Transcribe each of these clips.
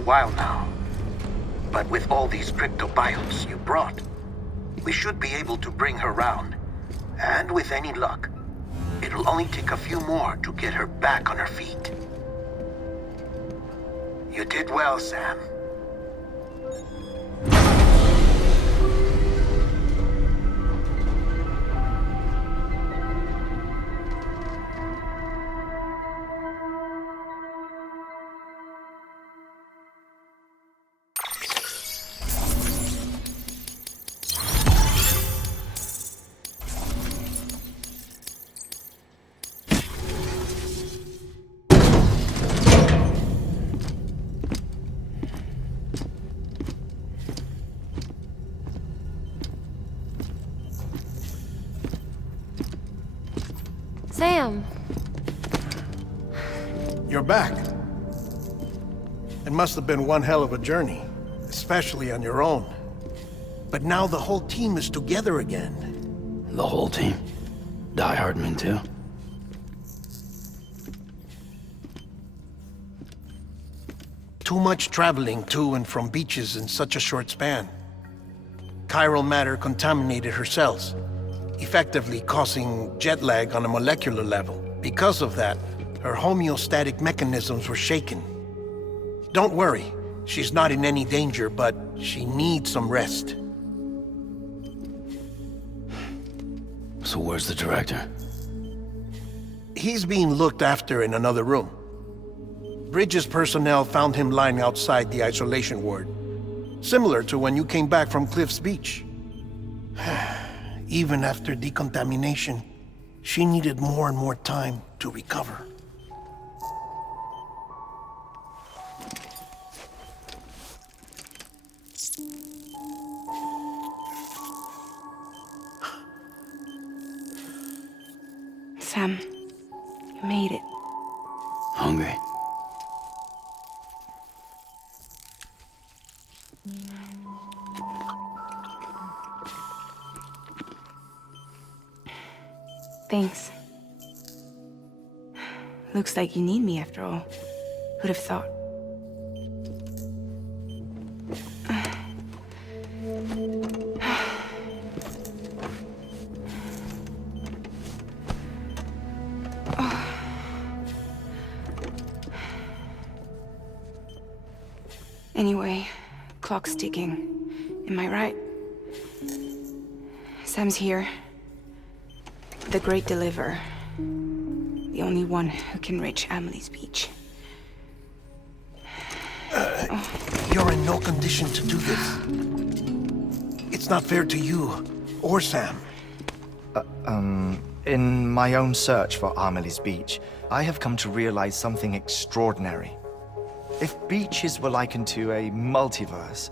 while now. But with all these cryptobiotes you brought, we should be able to bring her round. And with any luck, it'll only take a few more to get her back on her feet. You did well, Sam. Sam! You're back. It must have been one hell of a journey, especially on your own. But now the whole team is together again. The whole team? Die Hardman too? Too much traveling to and from beaches in such a short span. Chiral matter contaminated her cells, effectively causing jet lag on a molecular level. Because of that, her homeostatic mechanisms were shaken. Don't worry, she's not in any danger, but she needs some rest. So where's the director? He's being looked after in another room. Bridges personnel found him lying outside the isolation ward, similar to when you came back from Cliff's Beach. Even after decontamination, she needed more and more time to recover. Sam, you made it. Hungry? Thanks. Looks like you need me after all. Who'd have thought? Anyway, clock's ticking. Am I right? Sam's here. The Great Deliverer. The only one who can reach Amelie's Beach. You're in no condition to do this. It's not fair to you, or Sam. In my own search for Amelie's Beach, I have come to realize something extraordinary. If beaches were likened to a multiverse,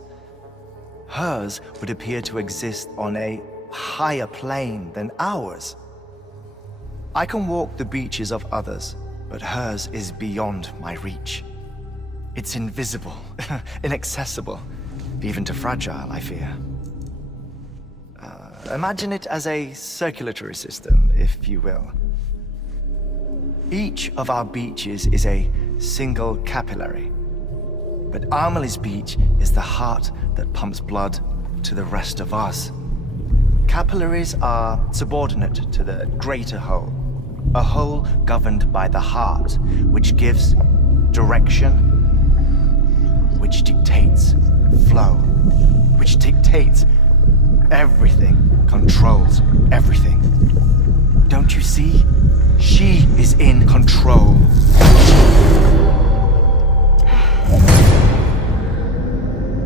hers would appear to exist on a higher plane than ours. I can walk the beaches of others, but hers is beyond my reach. It's invisible, inaccessible, even to fragile, I fear. Imagine it as a circulatory system, if you will. Each of our beaches is a single capillary, but Amelie's Beach is the heart that pumps blood to the rest of us. Capillaries are subordinate to the greater whole, a whole governed by the heart, which gives direction, which dictates flow, which dictates everything, controls everything. Don't you see? She is in control.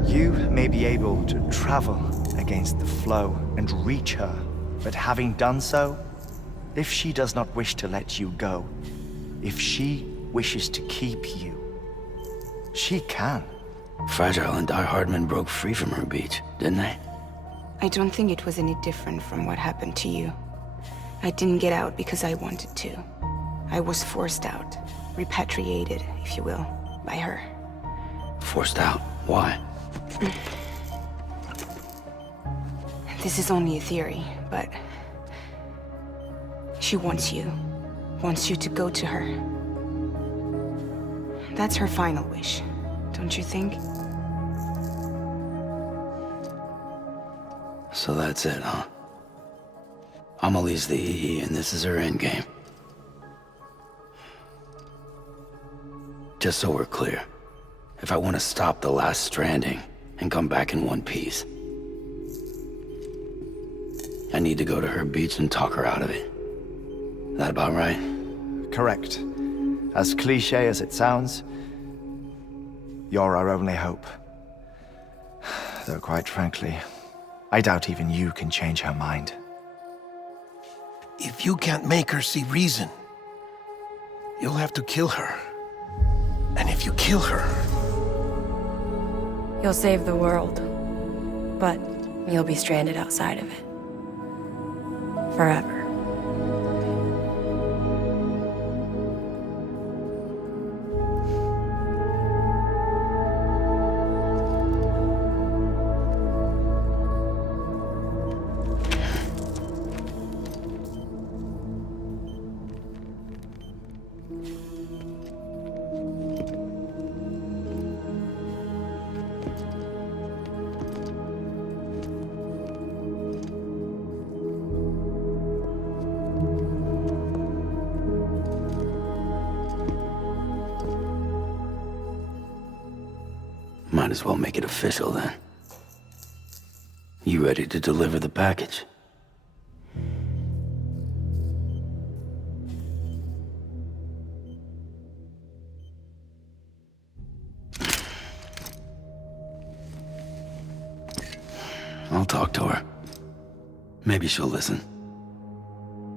You may be able to travel against the flow and reach her, but having done so, if she does not wish to let you go, if she wishes to keep you, she can. Fragile and Die Hardman broke free from her beach, didn't they? I don't think it was any different from what happened to you. I didn't get out because I wanted to. I was forced out, repatriated, if you will, by her. Forced out? Why? This is only a theory, but she wants you to go to her. That's her final wish, to don't you think? So that's it, huh? Amelie's the EE, and this is her endgame. Just so we're clear, if I want to stop the last Stranding and come back in one piece, I need to go to her beach and talk her out of it. That about right? Correct. As cliche as it sounds, you're our only hope. Though quite frankly, I doubt even you can change her mind. If you can't make her see reason, you'll have to kill her. And if you kill her... You'll save the world, but you'll be stranded outside of it. Forever. Might as well make it official then. You ready to deliver the package? I'll talk to her. Maybe she'll listen.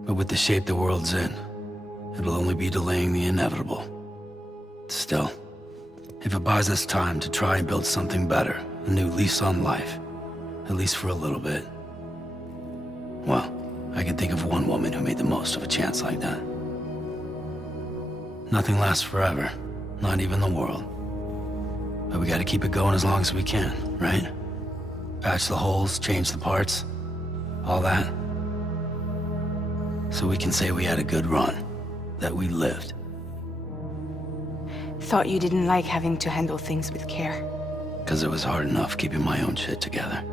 But with the shape the world's in, it'll only be delaying the inevitable. Still, if it buys us time to try and build something better, a new lease on life, at least for a little bit, well, I can think of one woman who made the most of a chance like that. Nothing lasts forever, not even the world. But we gotta keep it going as long as we can, right? Patch the holes, change the parts, all that. So we can say we had a good run, that we lived. Thought you didn't like having to handle things with care. 'Cause it was hard enough keeping my own shit together.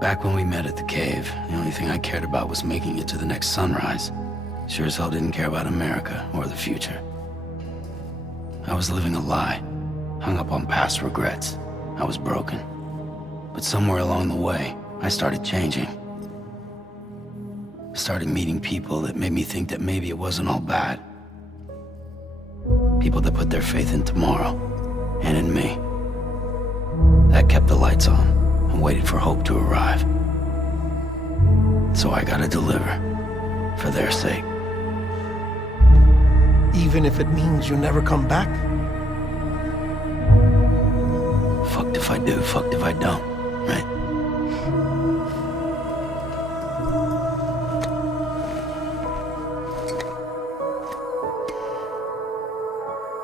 Back when we met at the cave, the only thing I cared about was making it to the next sunrise. Sure as hell didn't care about America or the future. I was living a lie, hung up on past regrets. I was broken. But somewhere along the way, I started changing. Started meeting people that made me think that maybe it wasn't all bad. People that put their faith in tomorrow, and in me. That kept the lights on, and waited for hope to arrive. So I gotta deliver, for their sake. Even if it means you never come back? Fucked if I do, fucked if I don't, right?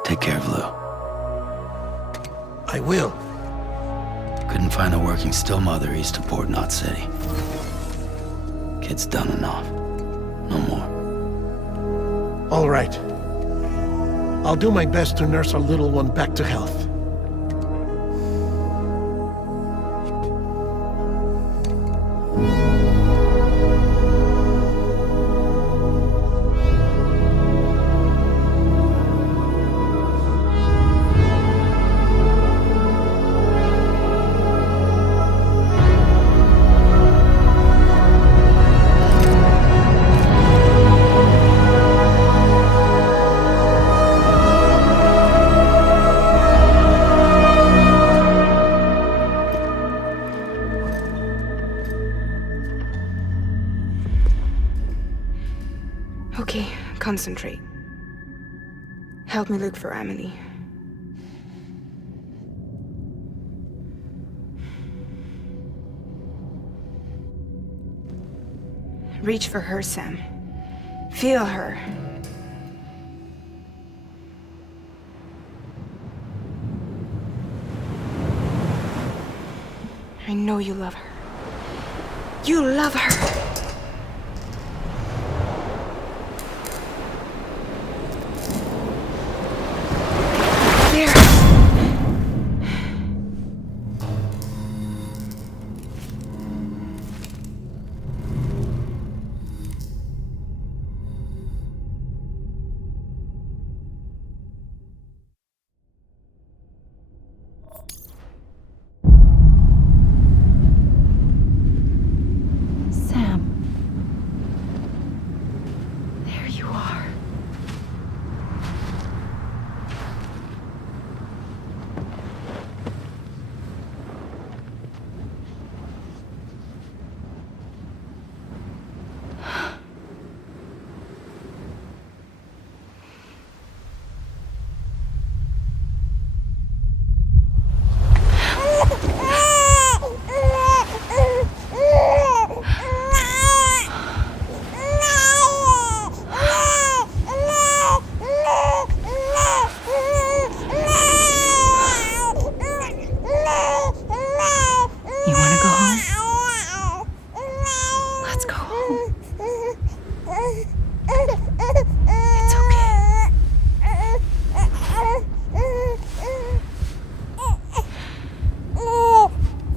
Take care of Lou. I will. Couldn't find a working still mother east of Port Knot City. Kid's done enough. No more. All right. I'll do my best to nurse our little one back to health. Okay, concentrate. Help me look for Amelie. Reach for her, Sam. Feel her. I know you love her. You love her! There.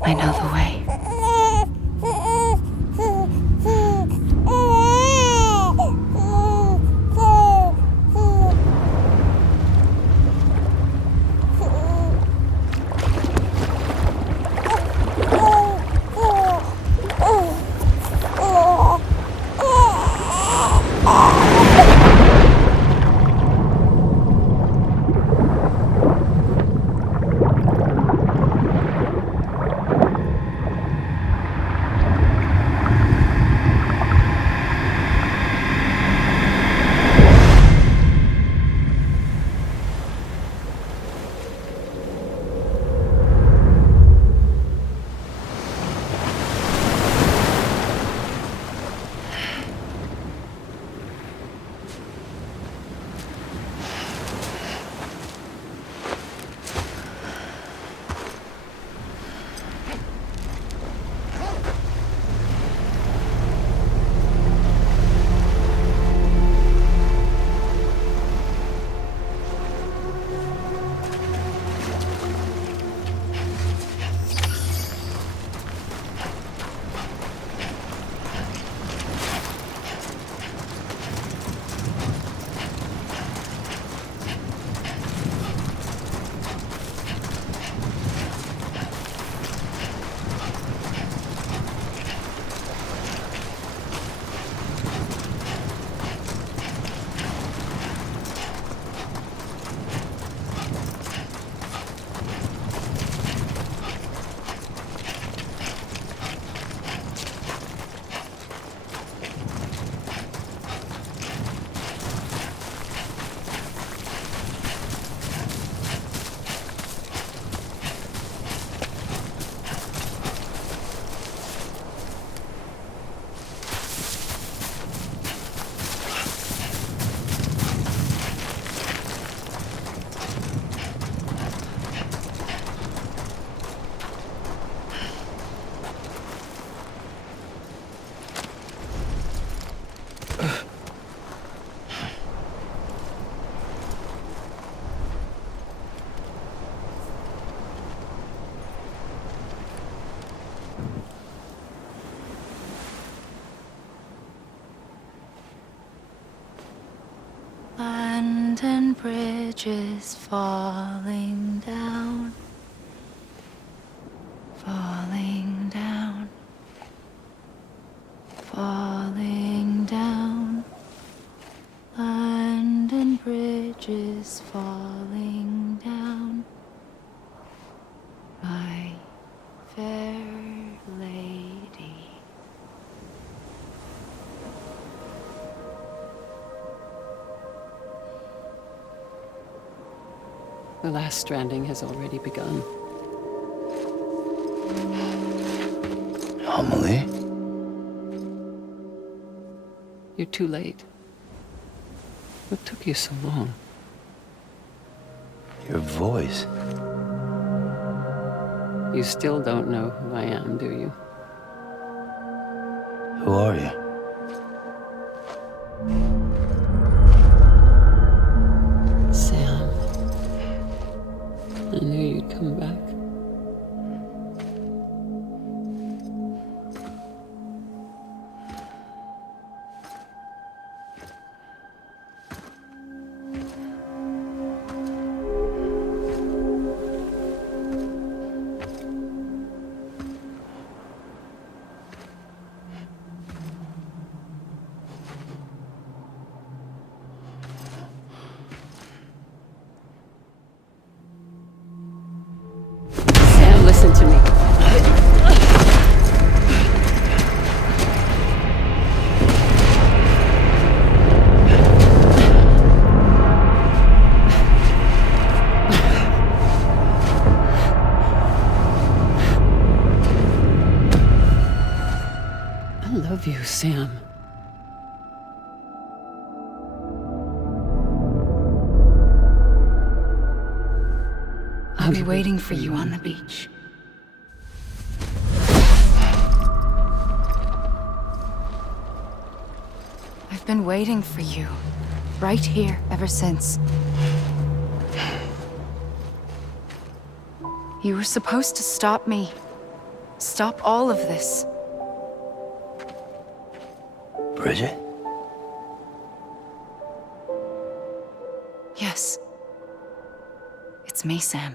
I know the way. London Bridge is falling down, falling down, falling down. London Bridge is falling down, my fair lady. The last stranding has already begun. Amelie? You're too late. What took you so long? Your voice. You still don't know who I am, do you? Who are you? Sam. I knew you'd come back. Sam, listen to me. I love you, Sam. I'll be waiting for you on the beach. I've been waiting for you, right here, ever since. You were supposed to stop me. Stop all of this. Bridget? Yes. It's me, Sam.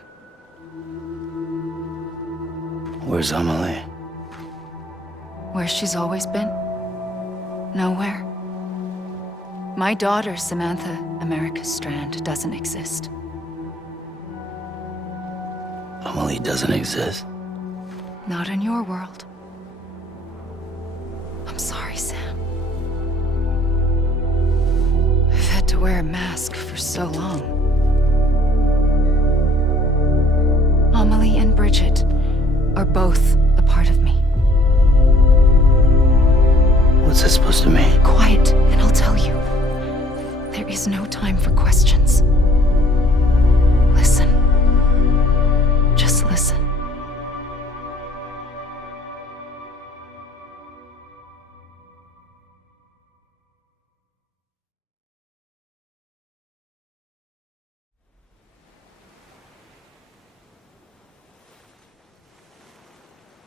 Where's Amelie? Where she's always been. Nowhere. My daughter, Samantha America Strand, doesn't exist. Amelie doesn't exist. Not in your world. I'm sorry, Sam. I've had to wear a mask for so long. Amelie and Bridget are both a part of me. What's that supposed to mean? Quiet, and I'll tell you. There is no time for questions. Listen. Just listen.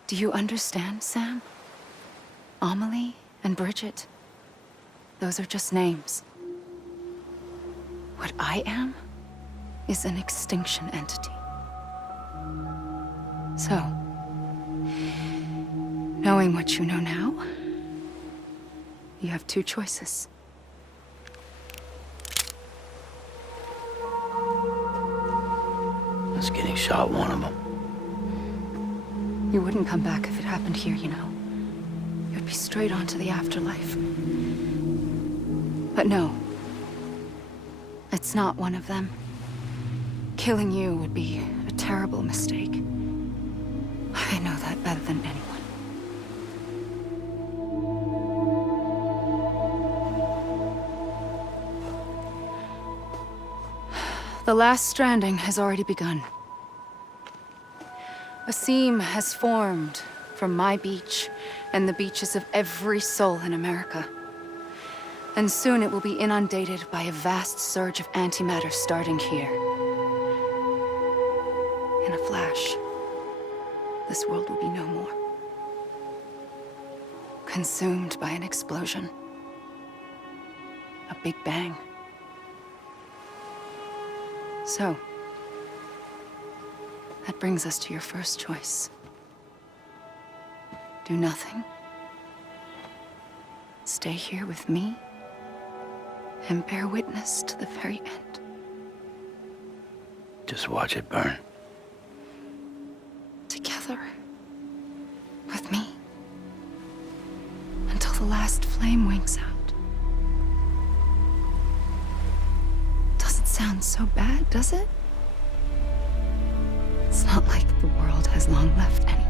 Do you understand, Sam? Amelie and Bridget, those are just names. What I am is an extinction entity. So, knowing what you know now, you have two choices. Us getting shot, one of them. You wouldn't come back if it happened here, you know. You'd be straight on to the afterlife. But no. It's not one of them. Killing you would be a terrible mistake. I know that better than anyone. The last stranding has already begun. A seam has formed from my beach and the beaches of every soul in America. And soon it will be inundated by a vast surge of antimatter starting here. In a flash, this world will be no more. Consumed by an explosion. A big bang. So, that brings us to your first choice. Do nothing. Stay here with me and bear witness to the very end. Just watch it burn. Together. With me. Until the last flame winks out. Doesn't sound so bad, does it? It's not like the world has long left anyway.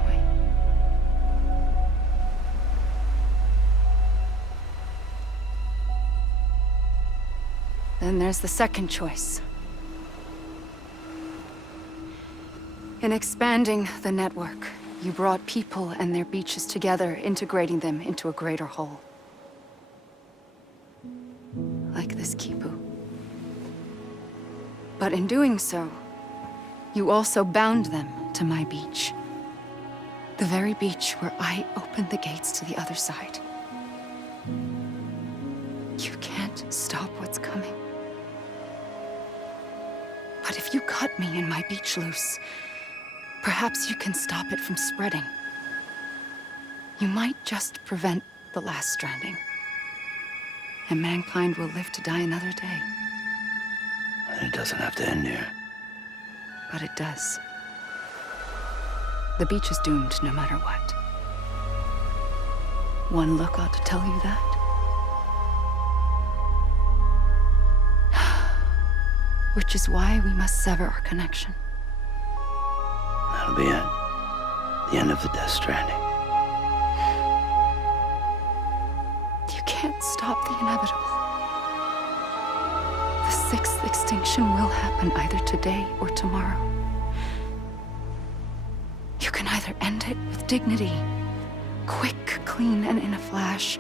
Then there's the second choice. In expanding the network, you brought people and their beaches together, integrating them into a greater whole. Like this Kipu. But in doing so, you also bound them to my beach. The very beach where I opened the gates to the other side. You can't stop what's coming. But if you cut me and my beach loose, perhaps you can stop it from spreading. You might just prevent the last stranding. And mankind will live to die another day. And it doesn't have to end here. But it does. The beach is doomed no matter what. One look ought to tell you that. Which is why we must sever our connection. That'll be it. The end of the Death Stranding. You can't stop the inevitable. The sixth extinction will happen either today or tomorrow. You can either end it with dignity, quick, clean, and in a flash,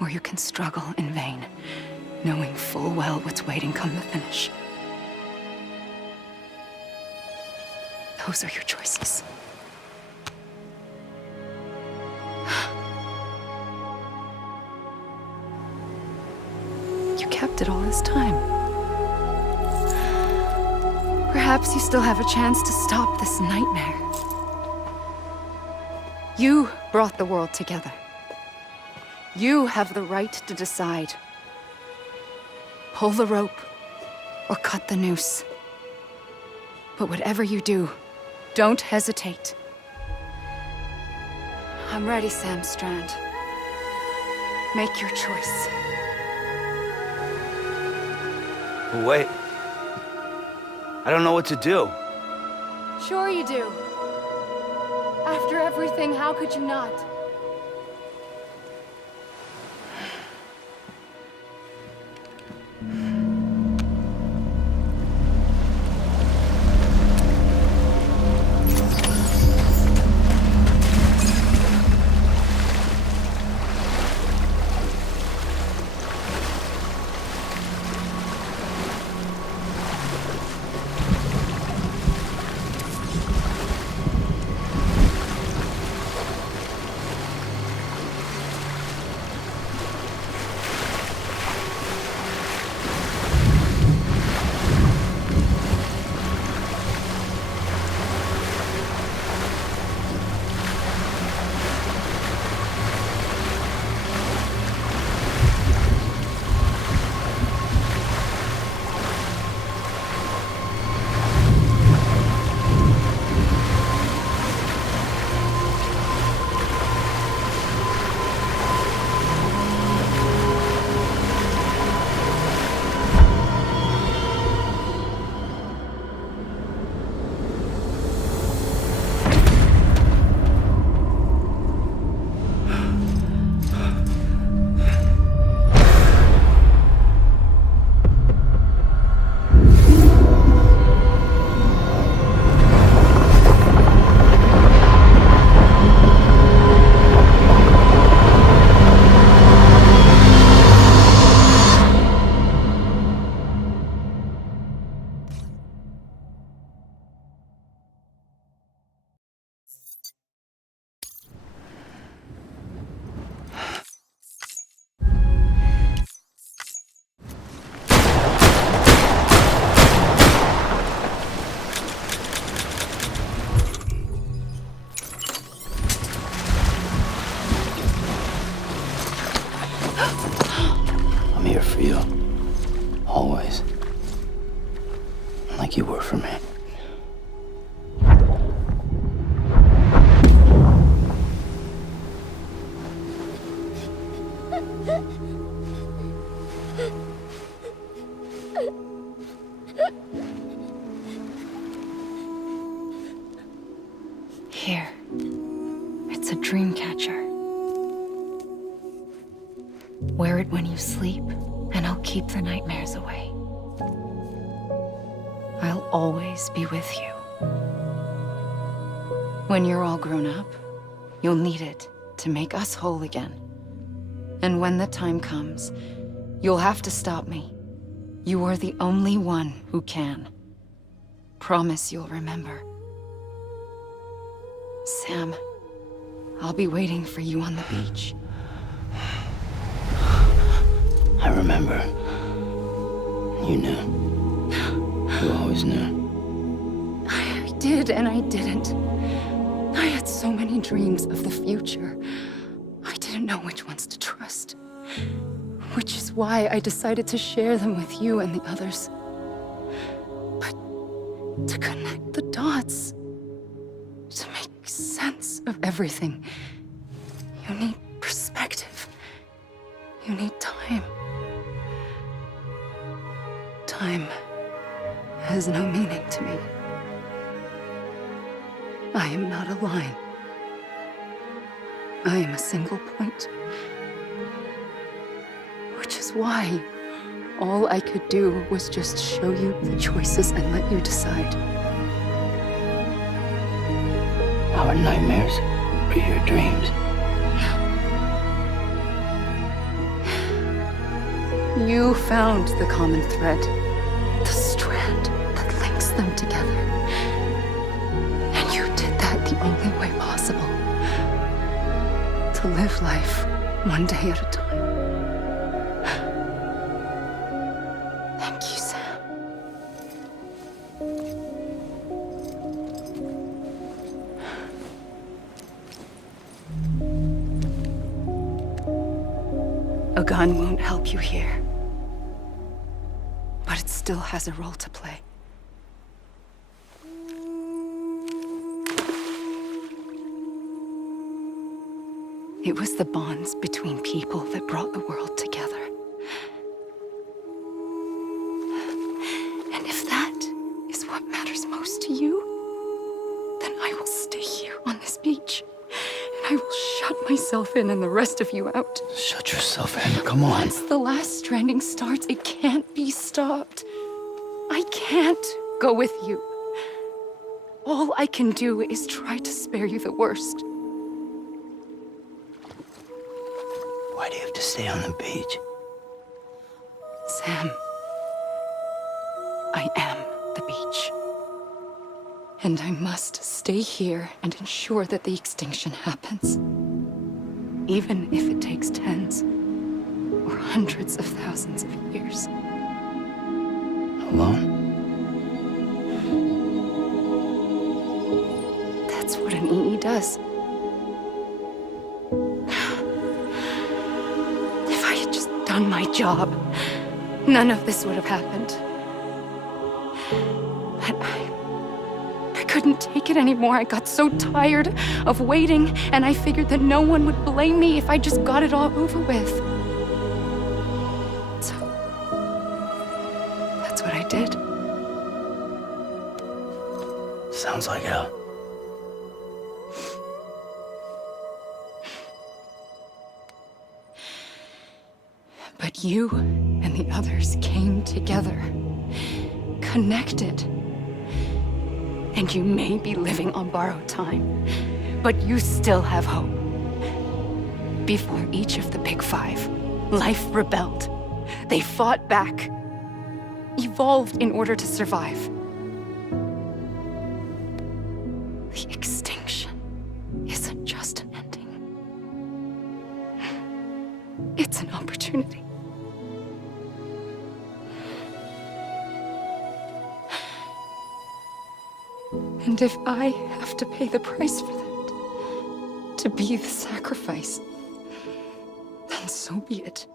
or you can struggle in vain, knowing full well what's waiting come the finish. Those are your choices. kept it all this time. Perhaps you still have a chance to stop this nightmare. You brought the world together. You have the right to decide. Pull the rope or cut the noose. But whatever you do, don't hesitate. I'm ready, Sam Strand. Make your choice. Wait. I don't know what to do. Sure you do. After everything, how could you not? I'm here for you. Always. Like you were for me. Here. It's a dream catcher. Wear it when you sleep, and I'll keep the nightmares away. I'll always be with you. When you're all grown up, you'll need it to make us whole again. And when the time comes, you'll have to stop me. You are the only one who can. Promise you'll remember. Sam, I'll be waiting for you on the beach. I remember. You knew. You always knew. I did and I didn't. I had so many dreams of the future. I didn't know which ones to trust. Which is why I decided to share them with you and the others. But to connect the dots, to make sense of everything, you need perspective. You need time. Time has no meaning to me. I am not a line. I am a single point. Which is why all I could do was just show you the choices and let you decide. Our nightmares are your dreams. You found the common thread, the strand that links them together. And you did that the only way possible. To live life one day at a time. A gun won't help you here. But it still has a role to play. It was the bonds between people that brought the world together. And if that is what matters most to you, then I will stay here on this beach. And I will shut myself in and the rest of you out. Shut yourself in. Come on. Once the last stranding starts, it can't be stopped. I can't go with you. All I can do is try to spare you the worst. Why do you have to stay on the beach? Sam, I am the beach. And I must stay here and ensure that the extinction happens. Even if it takes tens or hundreds of thousands of years. Alone? That's what an EE does. If I had just done my job, none of this would have happened. But I couldn't take it anymore. I got so tired of waiting, and I figured that no one would blame me if I just got it all over with. So, that's what I did. Sounds like hell. But you and the others came together, connected. And you may be living on borrowed time, but you still have hope. Before each of the Big Five, life rebelled. They fought back, evolved in order to survive. The extinction isn't just an ending. It's an opportunity. And if I have to pay the price for that, to be the sacrifice, then so be it.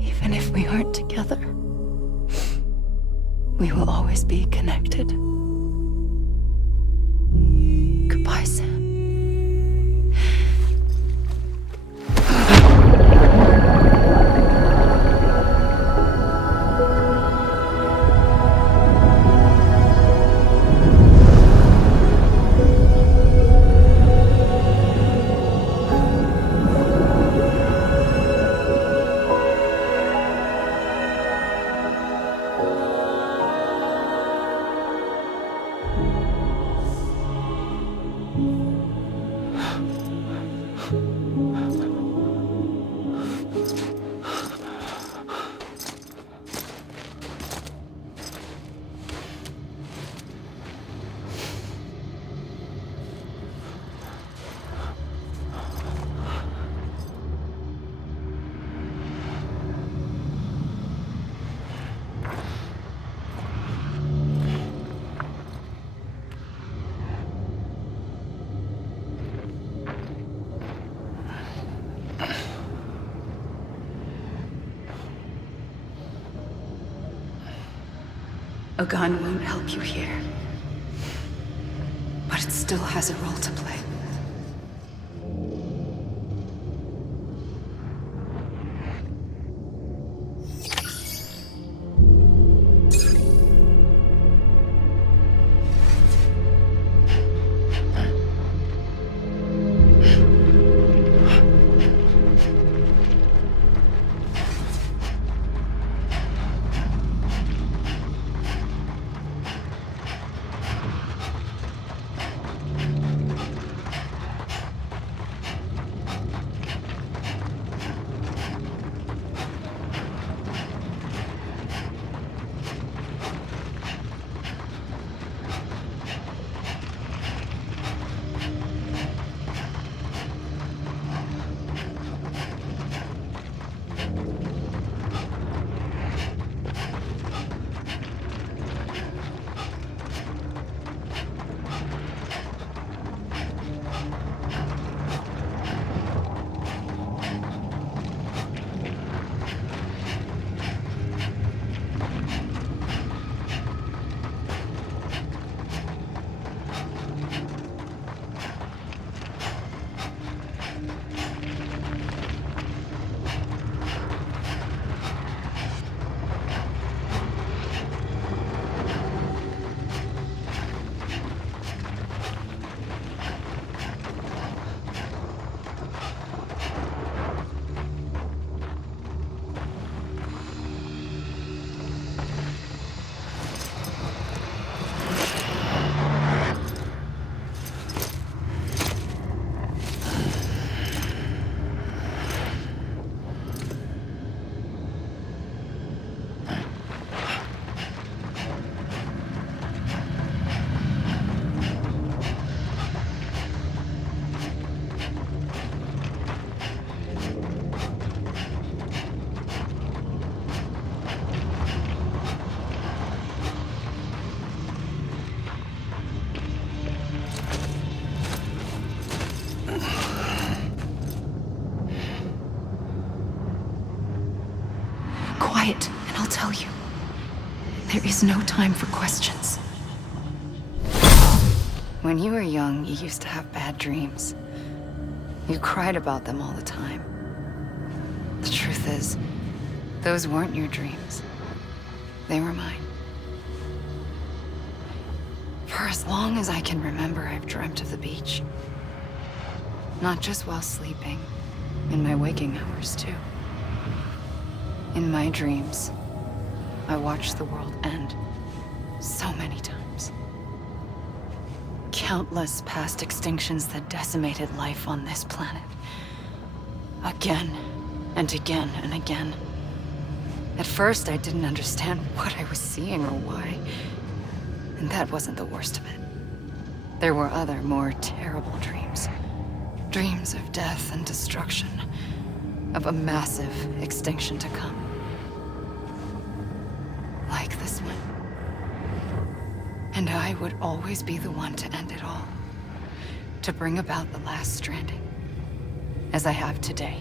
Even if we aren't together, we will always be connected. Goodbye, Sam. A gun won't help you here. But it still has a role to play. quiet, and I'll tell you. There is no time for questions. When you were young, you used to have bad dreams. You cried about them all the time. The truth is, those weren't your dreams. They were mine. For as long as I can remember, I've dreamt of the beach. Not just while sleeping, in my waking hours too. In my dreams, I watched the world end so many times. Countless past extinctions that decimated life on this planet. Again and again and again. At first, I didn't understand what I was seeing or why. And that wasn't the worst of it. There were other, more terrible dreams. Dreams of death and destruction. Of a massive extinction to come. Like this one. And I would always be the one to end it all. To bring about the last stranding. As I have today.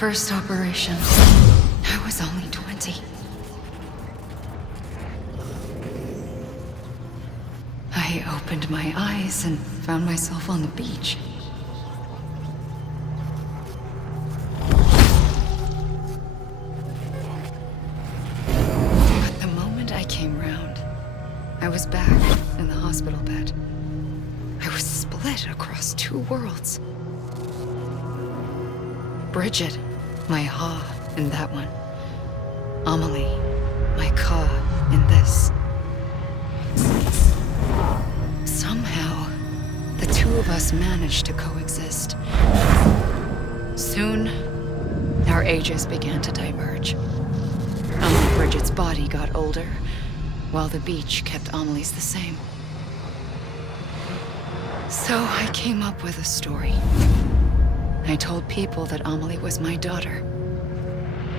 First operation, I was only 20. I opened my eyes and found myself on the beach. But the moment I came round, I was back in the hospital bed. I was split across two worlds. Bridget, my Ha in that one. Amelie, my Ka in this. Somehow, the two of us managed to coexist. Soon, our ages began to diverge. Amelie Bridget's body got older, while the beach kept Amelie's the same. So I came up with a story. I told people that Amelie was my daughter.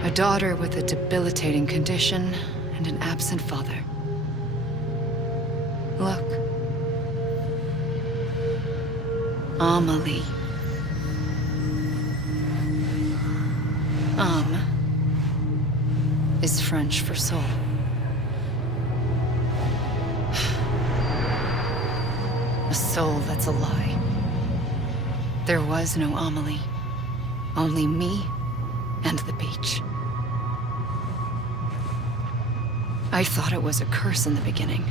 A daughter with a debilitating condition and an absent father. Look. Amelie. Is French for soul. A soul that's a lie. There was no Amelie. Only me and the beach. I thought it was a curse in the beginning.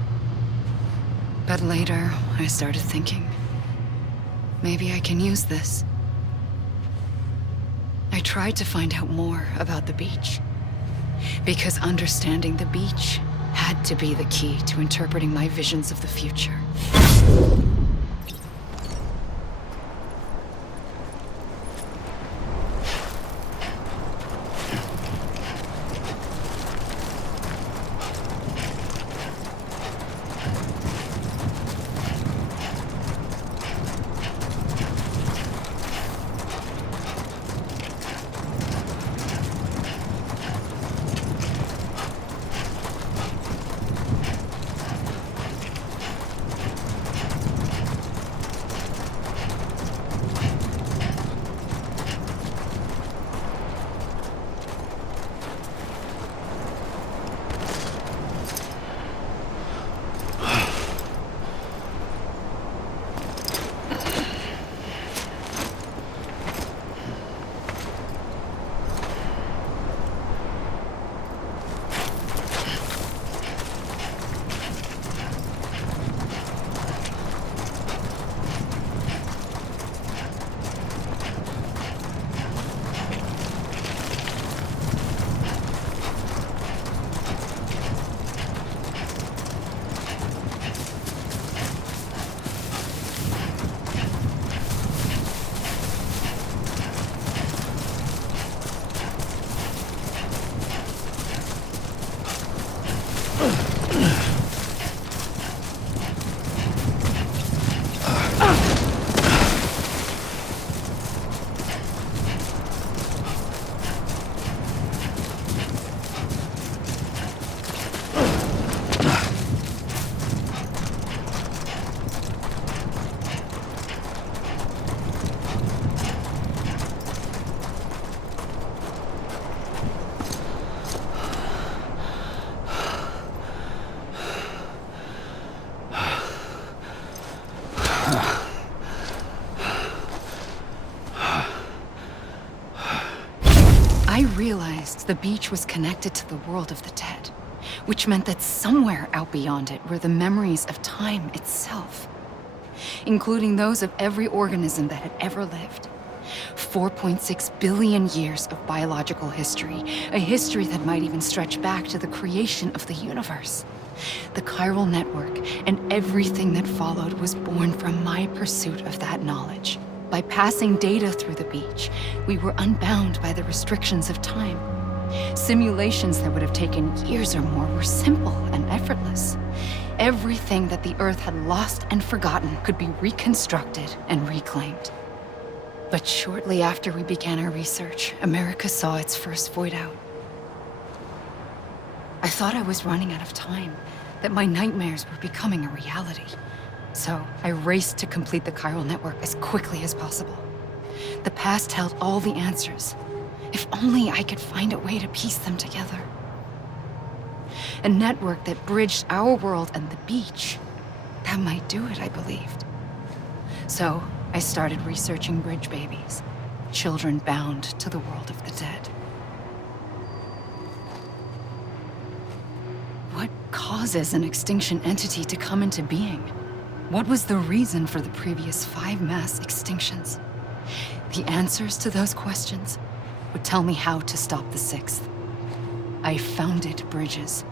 But later, I started thinking, maybe I can use this. I tried to find out more about the beach. Because understanding the beach had to be the key to interpreting my visions of the future. I realized the beach was connected to the world of the dead, which meant that somewhere out beyond it were the memories of time itself, including those of every organism that had ever lived. 4.6 billion years of biological history, a history that might even stretch back to the creation of the universe. The chiral network and everything that followed was born from my pursuit of that knowledge. By passing data through the beach, we were unbound by the restrictions of time. Simulations that would have taken years or more were simple and effortless. Everything that the Earth had lost and forgotten could be reconstructed and reclaimed. But shortly after we began our research, America saw its first void out. I thought I was running out of time, that my nightmares were becoming a reality. So I raced to complete the chiral network as quickly as possible. The past held all the answers. If only I could find a way to piece them together. A network that bridged our world and the beach. That might do it, I believed. So I started researching bridge babies, children bound to the world of the dead. What causes an extinction entity to come into being? What was the reason for the previous 5 mass extinctions? The answers to those questions would tell me how to stop the 6th. I founded bridges,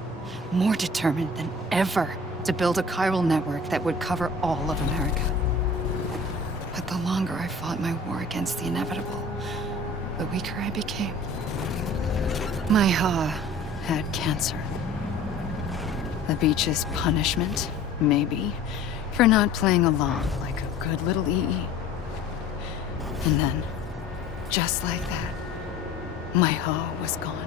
more determined than ever to build a chiral network that would cover all of America. But the longer I fought my war against the inevitable, the weaker I became. My Ha had cancer. The beach's punishment, maybe, for not playing along like a good little EE. And then, just like that, my Ha was gone.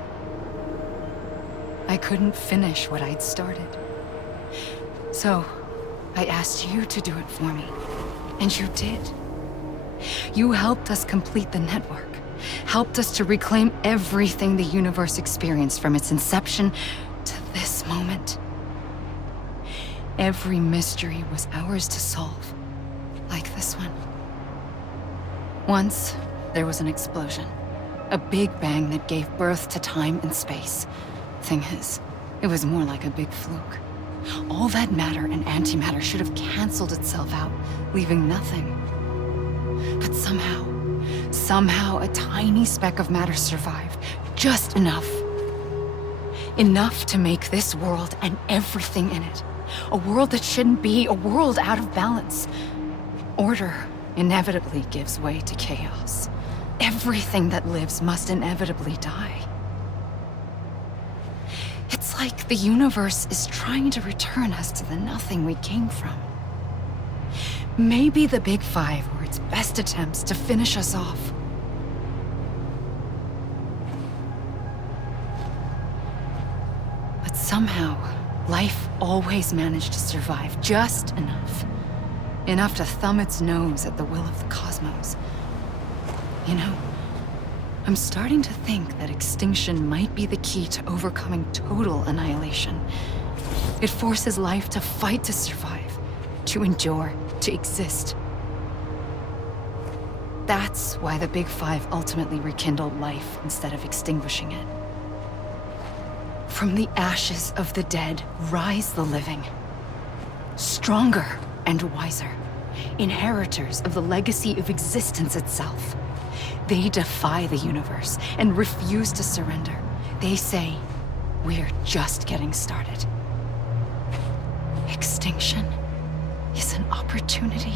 I couldn't finish what I'd started. So, I asked you to do it for me, and you did. You helped us complete the network, helped us to reclaim everything the universe experienced from its inception to this moment. Every mystery was ours to solve, like this one. Once, there was an explosion. A big bang that gave birth to time and space. Thing is, it was more like a big fluke. All that matter and antimatter should have canceled itself out, leaving nothing. But somehow a tiny speck of matter survived, just enough. Enough to make this world and everything in it a world that shouldn't be, a world out of balance. Order inevitably gives way to chaos. Everything that lives must inevitably die. It's like the universe is trying to return us to the nothing we came from. Maybe the Big Five were its best attempts to finish us off. But somehow, life always managed to survive just enough. Enough to thumb its nose at the will of the cosmos. You know, I'm starting to think that extinction might be the key to overcoming total annihilation. It forces life to fight to survive, to endure, to exist. That's why the Big Five ultimately rekindled life instead of extinguishing it. From the ashes of the dead rise the living. Stronger and wiser. Inheritors of the legacy of existence itself. They defy the universe and refuse to surrender. They say, we're just getting started. Extinction is an opportunity.